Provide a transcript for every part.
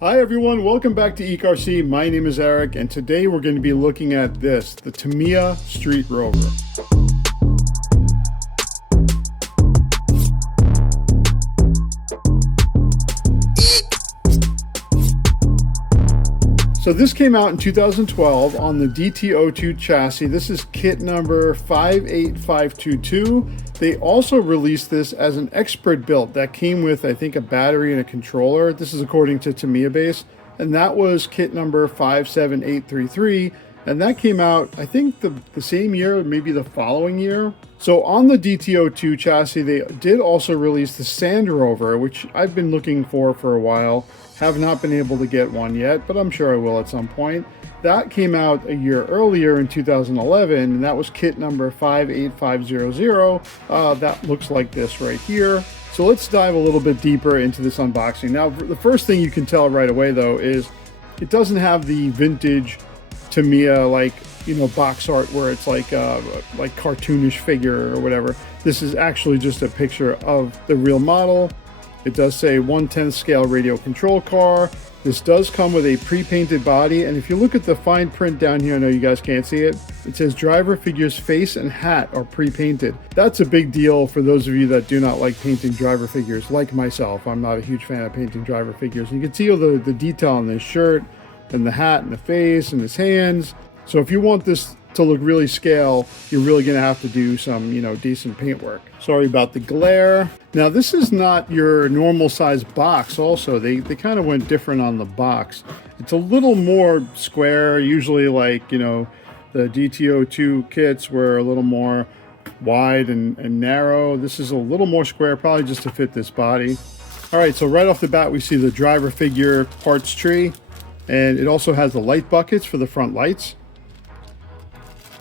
Hi everyone, welcome back to eCarC. My name is Eric, and today we're going to be looking at this, the Tamiya Street Rover. So this came out in 2012 on the DT-02 chassis. This is kit number 58522. They also released this as an expert build that came with, I think, a battery and a controller. This is according to Tamiya Base, and that was kit number 57833. And that came out, I think, the same year, maybe the following year. So on the DT-02 chassis, they did also release the Sand Rover, which I've been looking for a while. Have not been able to get one yet, but I'm sure I will at some point. That came out a year earlier in 2011, and that was kit number 58500. That looks like this right here. So let's dive a little bit deeper into this unboxing. Now, the first thing you can tell right away, though, is it doesn't have the vintage Tamiya, box art where it's like cartoonish figure or whatever. This is actually just a picture of the real model. It does say 1/10 scale radio control car. This does come with a pre-painted body, and if you look at the fine print down here, I know you guys can't see it, it says driver figure's face and hat are pre-painted. That's a big deal for those of you that do not like painting driver figures, like myself. I'm not a huge fan of painting driver figures. You can see all the detail on this shirt and the hat and the face and his hands. So if you want this to look really scale, you're really going to have to do some, decent paint work. Sorry about the glare. Now, this is not your normal size box also. They kind of went different on the box. It's a little more square, usually the DT-02 kits were a little more wide and narrow. This is a little more square, probably just to fit this body. All right, so right off the bat, we see the driver figure parts tree, and it also has the light buckets for the front lights.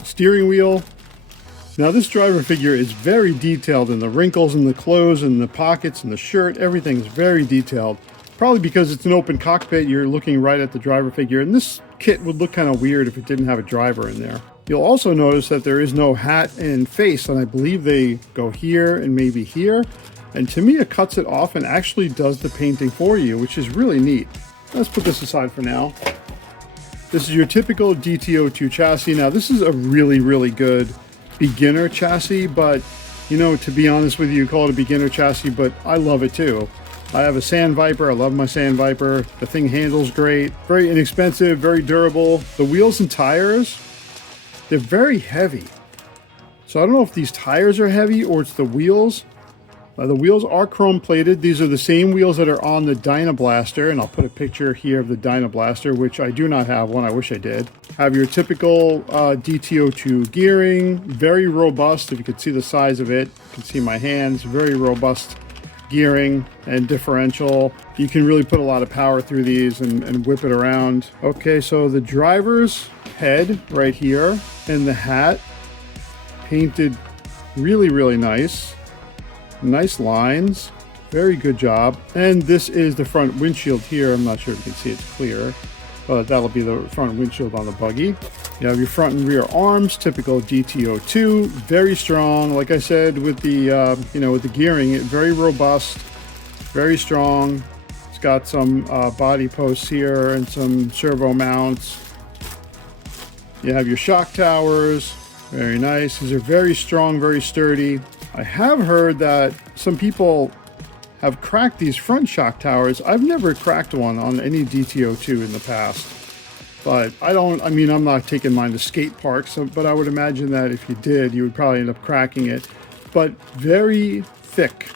Steering wheel. Now this driver figure is very detailed in the wrinkles in the clothes and the pockets and the shirt. Everything's very detailed. Probably because it's an open cockpit, you're looking right at the driver figure, and this kit would look kind of weird if it didn't have a driver in there. You'll also notice that there is no hat and face, and I believe they go here and maybe here. And Tamiya cuts it off and actually does the painting for you, which is really neat. Let's put this aside for now. This is your typical DT-02 chassis. Now, this is a really, really good beginner chassis, but, to be honest with you, call it a beginner chassis, but I love it too. I have a Sand Viper. I love my Sand Viper. The thing handles great. Very inexpensive, very durable. The wheels and tires, they're very heavy. So I don't know if these tires are heavy or it's the wheels. The wheels are chrome plated. These are the same wheels that are on the Dynablaster, and I'll put a picture here of the Dynablaster, which I do not have one. I wish I did. Have your typical DT-02 gearing, very robust. If you could see the size of it, you can see my hands, very robust gearing and differential. You can really put a lot of power through these and whip it around. Okay, so the driver's head right here and the hat painted really, really nice. Nice lines, very good job. And this is the front windshield here. I'm not sure if you can see it's clear, but that'll be the front windshield on the buggy. You have your front and rear arms, typical DT-02, very strong. Like I said, with the with the gearing, very robust, very strong. It's got some body posts here and some servo mounts. You have your shock towers, very nice. These are very strong, very sturdy. I have heard that some people have cracked these front shock towers. I've never cracked one on any DT-02 in the past, but I'm not taking mine to skate parks, but I would imagine that if you did, you would probably end up cracking it. But very thick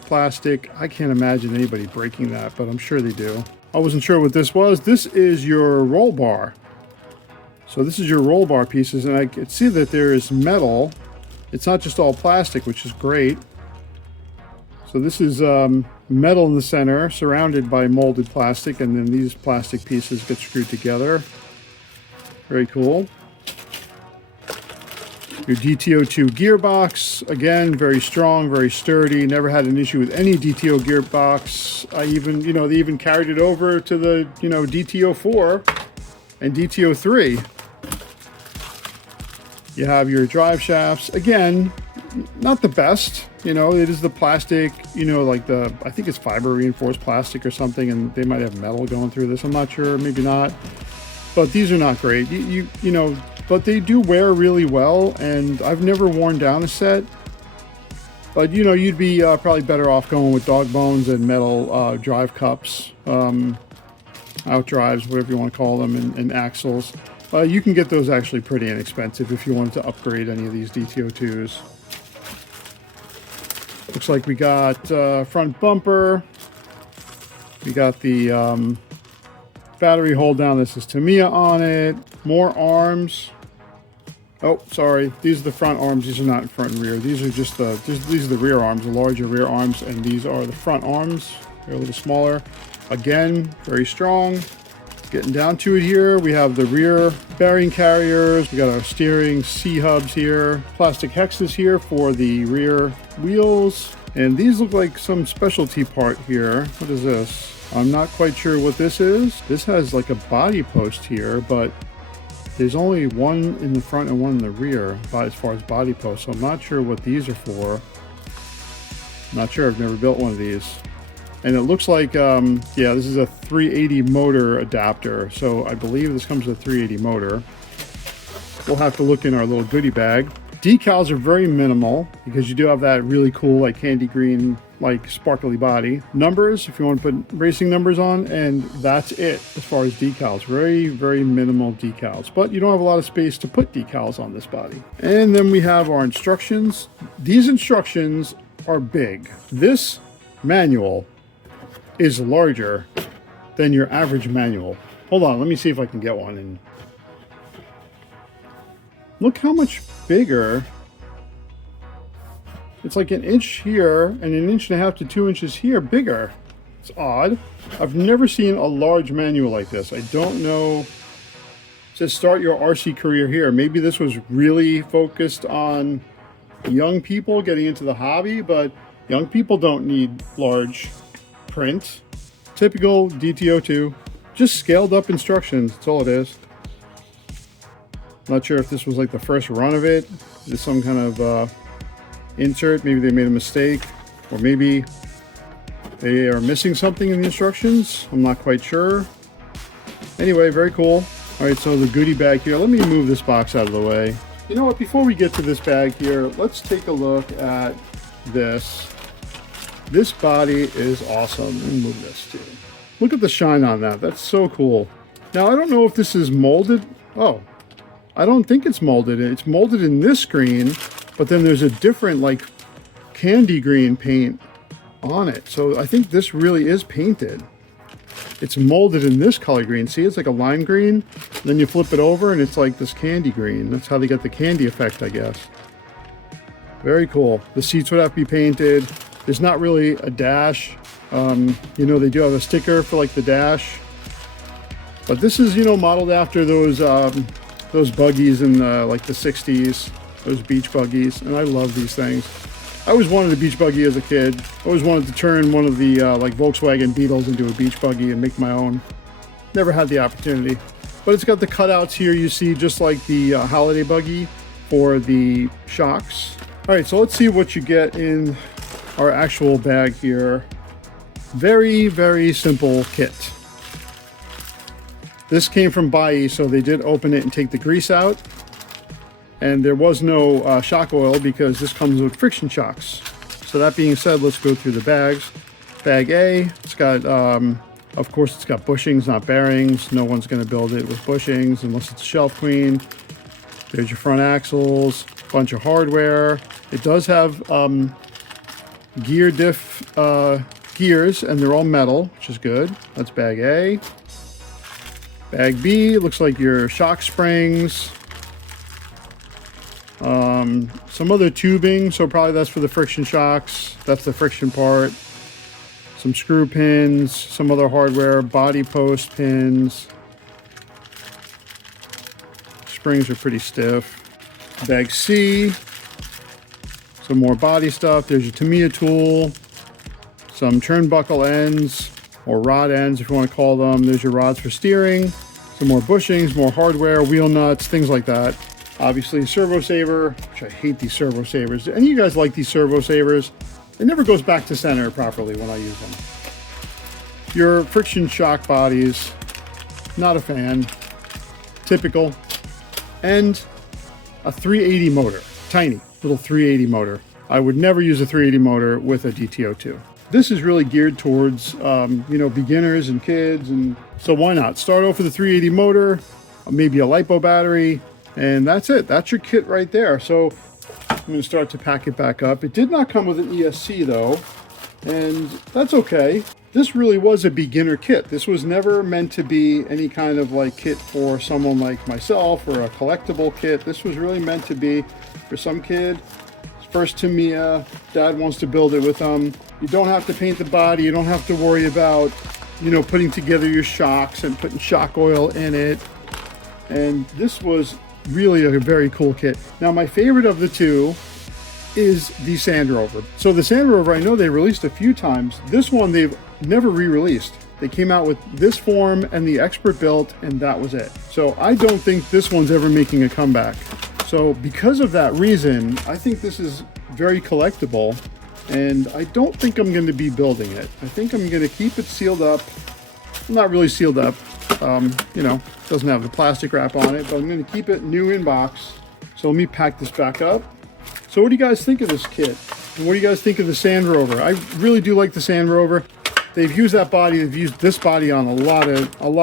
plastic. I can't imagine anybody breaking that, but I'm sure they do. I wasn't sure what this was. This is your roll bar. So this is your roll bar pieces, and I can see that there is metal. It's not just all plastic, which is great. So this is metal in the center, surrounded by molded plastic, and then these plastic pieces get screwed together. Very cool. Your DT-02 gearbox, again, very strong, very sturdy. Never had an issue with any DT-02 gearbox. They even carried it over to the, DT-04 and DT-03. You have your drive shafts. Again, not the best. You know, it is the plastic, you know, like I think it's fiber reinforced plastic or something, and they might have metal going through this. I'm not sure, maybe not. But these are not great. You know, but they do wear really well, and I've never worn down a set. But, you know, you'd be probably better off going with dog bones and metal drive cups, out drives, whatever you want to call them, and axles. You can get those actually pretty inexpensive if you wanted to upgrade any of these DT-02s. Looks like we got front bumper. We got the battery hold down. This is Tamiya on it. More arms. Oh, sorry. These are the front arms. These are not front and rear. These are just these are the rear arms, the larger rear arms, and these are the front arms. They're a little smaller. Again, very strong. Getting down to it here, we have the rear bearing carriers. We got our steering C-hubs here. Plastic hexes here for the rear wheels. And these look like some specialty part here. What is this? I'm not quite sure what this is. This has like a body post here, but there's only one in the front and one in the rear as far as body posts. So I'm not sure what these are for. I'm not sure. I've never built one of these. And it looks like, yeah, this is a 380 motor adapter. So I believe this comes with a 380 motor. We'll have to look in our little goodie bag. Decals are very minimal because you do have that really cool, like candy green, like sparkly body. Numbers, if you want to put racing numbers on, and that's it as far as decals. Very, very minimal decals. But you don't have a lot of space to put decals on this body. And then we have our instructions. These instructions are big. This manual is larger than your average manual. Hold on, let me see if I can get one. And look how much bigger. It's like an inch here and an inch and a half to 2 inches here bigger. It's odd. I've never seen a large manual like this. I don't know. It says start your RC career here. Maybe this was really focused on young people getting into the hobby, but young people don't need large print. Typical DT-02, just scaled up instructions. That's all it is. Not sure if this was like the first run of it. Is this some kind of insert? Maybe they made a mistake, or maybe they are missing something in the instructions. I'm not quite sure. Anyway, very cool. All right, so the goodie bag here. Let me move this box out of the way. You know what? Before we get to this bag here, let's take a look at this. This body is awesome. Let me move this too. Look at the shine on that. That's so cool. Now, I don't know if this is molded. Oh, I don't think it's molded. It's molded in this green, but then there's a different like candy green paint on it. So I think this really is painted. It's molded in this color green. See, it's like a lime green. Then you flip it over and it's like this candy green. That's how they get the candy effect, I guess. Very cool. The seats would have to be painted. There's not really a dash. You know, they do have a sticker for like the dash. But this is, you know, modeled after those buggies in like the 60s, those beach buggies. And I love these things. I always wanted a beach buggy as a kid. I always wanted to turn one of the like Volkswagen Beetles into a beach buggy and make my own. Never had the opportunity. But it's got the cutouts here, you see, just like the holiday buggy for the shocks. All right, so let's see what you get in our actual bag here. Very, very simple kit. This came from Bai, so they did open it and take the grease out. And there was no shock oil because this comes with friction shocks. So that being said, let's go through the bags. Bag A, it's got, of course, it's got bushings, not bearings. No one's going to build it with bushings unless it's a shelf queen. There's your front axles, bunch of hardware. It does have gear diff gears, and they're all metal, which is good. That's bag A. Bag B looks like your shock springs. Some other tubing, so probably that's for the friction shocks. That's the friction part. Some screw pins, some other hardware, body post pins. Springs are pretty stiff. Bag C. Some more body stuff. There's your Tamiya tool. Some turnbuckle ends, or rod ends if you want to call them. There's your rods for steering. Some more bushings, more hardware, wheel nuts, things like that. Obviously a servo saver, which I hate these servo savers. Any of you guys like these servo savers? It never goes back to center properly when I use them. Your friction shock bodies, not a fan. Typical. And a 380 motor, tiny little 380 motor. I would never use a 380 motor with a DT-02. This is really geared towards, beginners and kids, and so why not? Start off with a 380 motor, maybe a LiPo battery, and that's it. That's your kit right there. So I'm going to start to pack it back up. It did not come with an ESC though, and that's okay. This really was a beginner kit. This was never meant to be any kind of like kit for someone like myself or a collectible kit. This was really meant to be for some kid. First Tamiya, dad wants to build it with them. You don't have to paint the body. You don't have to worry about, putting together your shocks and putting shock oil in it. And this was really a very cool kit. Now, my favorite of the two is the Sand Rover. So the Sand Rover, I know they released a few times. This one, they've never re-released. They came out with this form and the expert built, and that was it. So I don't think this one's ever making a comeback. So because of that reason, I think this is very collectible, and I don't think I'm going to be building it. I think I'm going to keep it sealed up. Not really sealed up, doesn't have the plastic wrap on it, but I'm going to keep it new in box. So let me pack this back up. So what do you guys think of this kit? And what do you guys think of the Sand Rover? I really do like the Sand Rover. They've used that body, they've used this body on a lot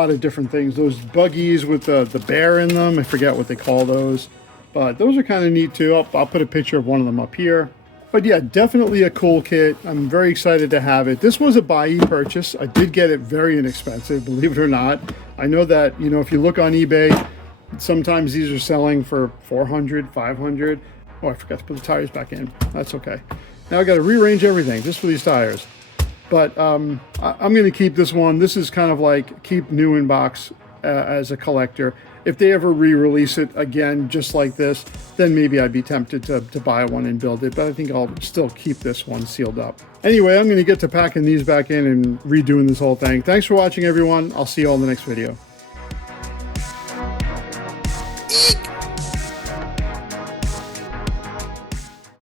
of different things. Those buggies with the bear in them, I forget what they call those. But those are kind of neat too. I'll put a picture of one of them up here. But yeah, definitely a cool kit. I'm very excited to have it. This was a buy purchase. I did get it very inexpensive, believe it or not. I know that, if you look on eBay, sometimes these are selling for $400, $500. Oh, I forgot to put the tires back in. That's okay. Now I got to rearrange everything just for these tires. But I'm going to keep this one. This is kind of like keep new in box as a collector. If they ever re-release it again, just like this, then maybe I'd be tempted to buy one and build it, but I think I'll still keep this one sealed up. Anyway, I'm going to get to packing these back in and redoing this whole thing. Thanks for watching, everyone. I'll see you all in the next video.